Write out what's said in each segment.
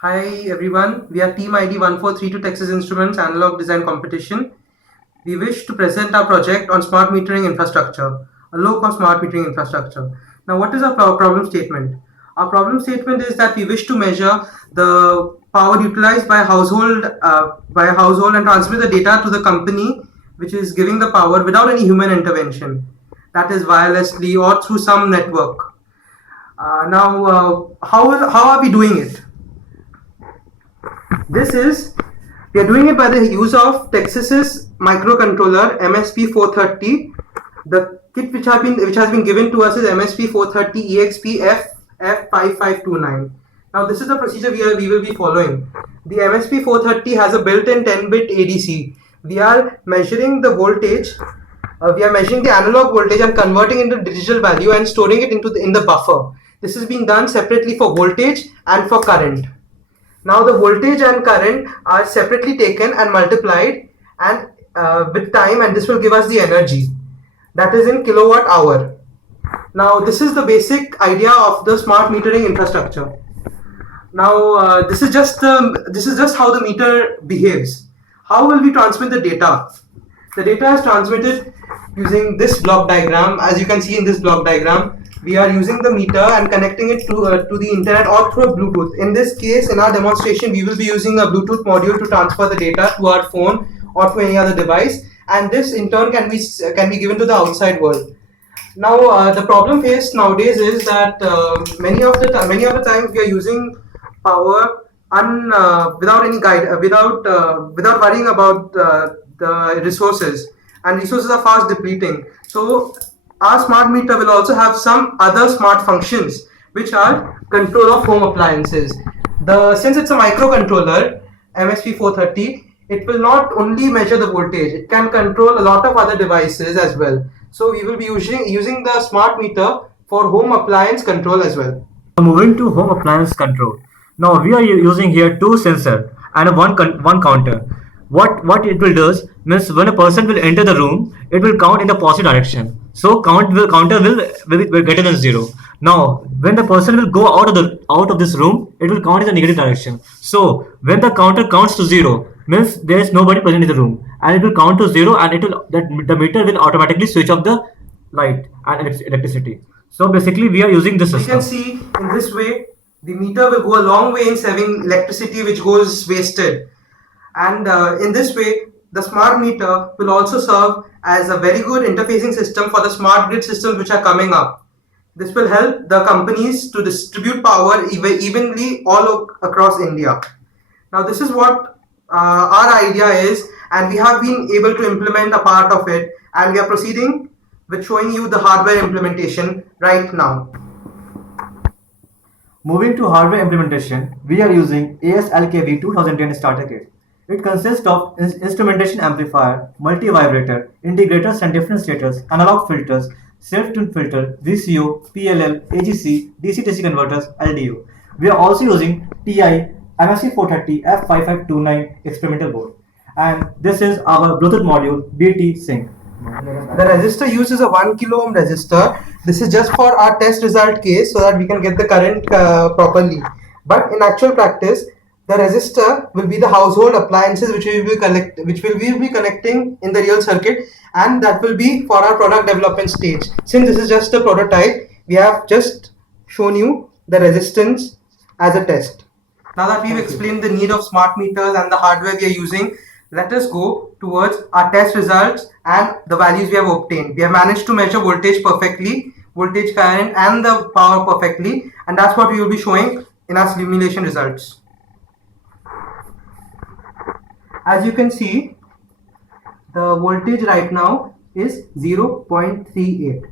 Hi everyone, we are Team ID 1432 Texas Instruments Analog Design Competition. We wish to present our project on smart metering infrastructure, a low-cost smart metering infrastructure. Now, what is our problem statement? Our problem statement is that we wish to measure the power utilized by a household and transmit the data to the company which is giving the power without any human intervention, that is wirelessly or through some network. How are we doing it? We are doing it by the use of Texas's microcontroller MSP 430. The kit which has been given to us is MSP 430 EXP F5529. Now this is the procedure we will be following. The MSP 430 has a built-in 10-bit ADC. We are measuring the voltage. We are measuring the analog voltage and converting it into digital value and storing it in the buffer. This is being done separately for voltage and for current. Now the voltage and current are separately taken and multiplied and with time, and this will give us the energy, that is in kilowatt hour. Now this is the basic idea of the smart metering infrastructure. Now this is just how the meter behaves. How will we transmit the data? The data is transmitted using this block diagram. As you can see in this block diagram, we are using the meter and connecting it to the internet or through a Bluetooth. In this case, in our demonstration, we will be using a Bluetooth module to transfer the data to our phone or to any other device, and this in turn can be given to the outside world. Now, the problem faced nowadays is that many of the times we are using power without any guide, without worrying about the resources, and resources are fast depleting. So our smart meter will also have some other smart functions, which are control of home appliances. Since it's a microcontroller, MSP 430, it will not only measure the voltage, it can control a lot of other devices as well. So we will be using the smart meter for home appliance control as well. Moving to home appliance control. Now we are using here two sensor and one counter. What it will do means when a person will enter the room, it will count in the positive direction. So counter will be greater than 0. Now when the person will go out of this room, it will count in the negative direction. So when the counter counts to 0, means there is nobody present in the room, and it will count to 0, and the meter will automatically switch off the light and electricity. So basically we are using this system. You can see in this way the meter will go a long way in saving electricity which goes wasted, and in this way the smart meter will also serve as a very good interfacing system for the smart grid systems which are coming up. This will help the companies to distribute power evenly all across India. Now this is what our idea is, and we have been able to implement a part of it, and we are proceeding with showing you the hardware implementation right now. Moving to hardware implementation, we are using ASLKV 2010 starter kit. It consists of instrumentation amplifier, multi-vibrator, integrators and differentiators, analog filters, self-tune filter, VCO, PLL, AGC, DC-DC converters, LDO. We are also using TI MSC 430 F5529 experimental board. And this is our Bluetooth module BT Sync. The resistor used is a 1 kilo ohm resistor. This is just for our test result case so that we can get the current properly. But in actual practice, the resistor will be the household appliances which we will be connecting in the real circuit, and that will be for our product development stage. Since this is just a prototype, we have just shown you the resistance as a test. Now that we've explained the need of smart meters and the hardware we are using, let us go towards our test results and the values we have obtained. We have managed to measure voltage perfectly, voltage, current and the power perfectly, and that's what we will be showing in our simulation results. As you can see, the voltage right now is 0.38.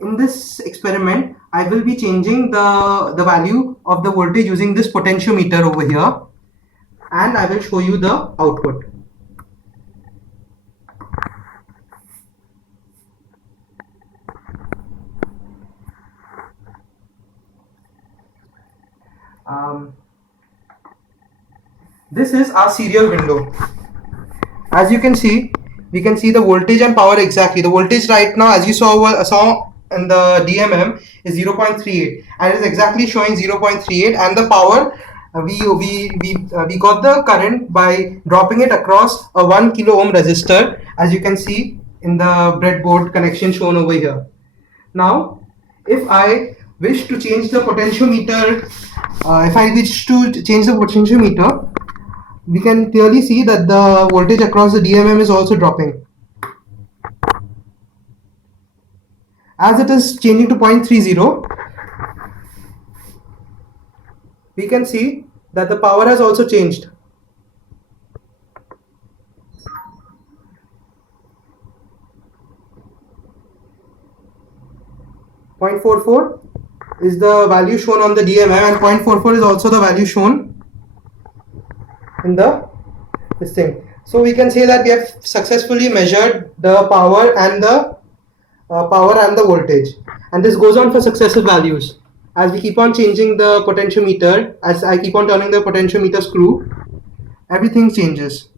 In this experiment, I will be changing the value of the voltage using this potentiometer over here, and I will show you the output. This is our serial window. As you can see, we can see the voltage and power exactly. The voltage right now, as you saw in the DMM is 0.38, and it is exactly showing 0.38, and the power we got the current by dropping it across a 1 kilo ohm resistor, as you can see in the breadboard connection shown over here. Now, if I wish to change the potentiometer, we can clearly see that the voltage across the DMM is also dropping. As it is changing to 0.30, we can see that the power has also changed. .44 is the value shown on the DMM, and 0.44 is also the value shown in this thing. So we can say that we have successfully measured the power and the voltage, and this goes on for successive values. As we keep on changing the potentiometer, as I keep on turning the potentiometer screw, everything changes.